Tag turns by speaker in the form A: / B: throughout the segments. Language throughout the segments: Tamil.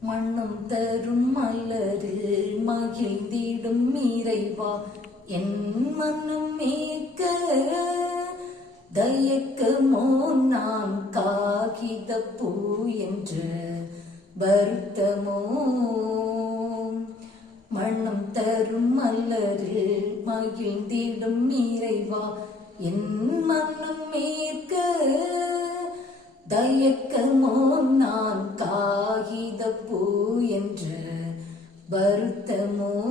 A: மண்ணும் தரும் மலரு மகிழ்ந்திடும் இறைவா. என் மனம் மேற்க தயக்கமோ நான் காகித பூ என்று வருத்தமோ. மண்ணும் தரும் மலரு மகிழ்ந்திடும் இறைவா. என் மனம் மேற்க தயக்கமோ வருத்தமோ?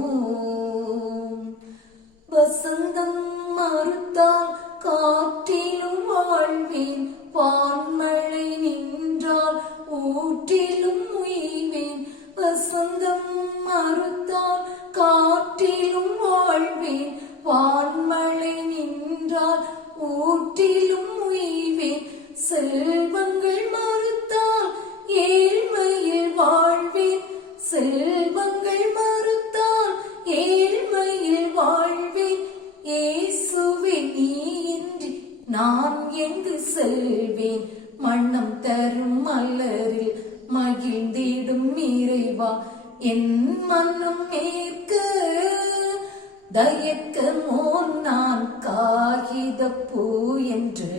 A: வசந்தம் மறுத்தால் காற்றிலும் வாழ்வேன். வான்மழை நின்றால் ஊற்றிலும் உய்வேன். வசந்தம் மறுத்தால் காற்றிலும் வாழ்வேன். வான்மழை நின்றால் ஊற்றிலும் உய்வேன். செல்வங்கள் மறுத்தால் ஏழ்மையில் வாழ்வேன். செல் நான் எங்கு செல்வேன். மண்ணம் தரும் மலரில் மகிழ்ந்திடும் இறைவா என் மண்ணும் மேற்க தயக்கமோ நான் காகித பூ என்று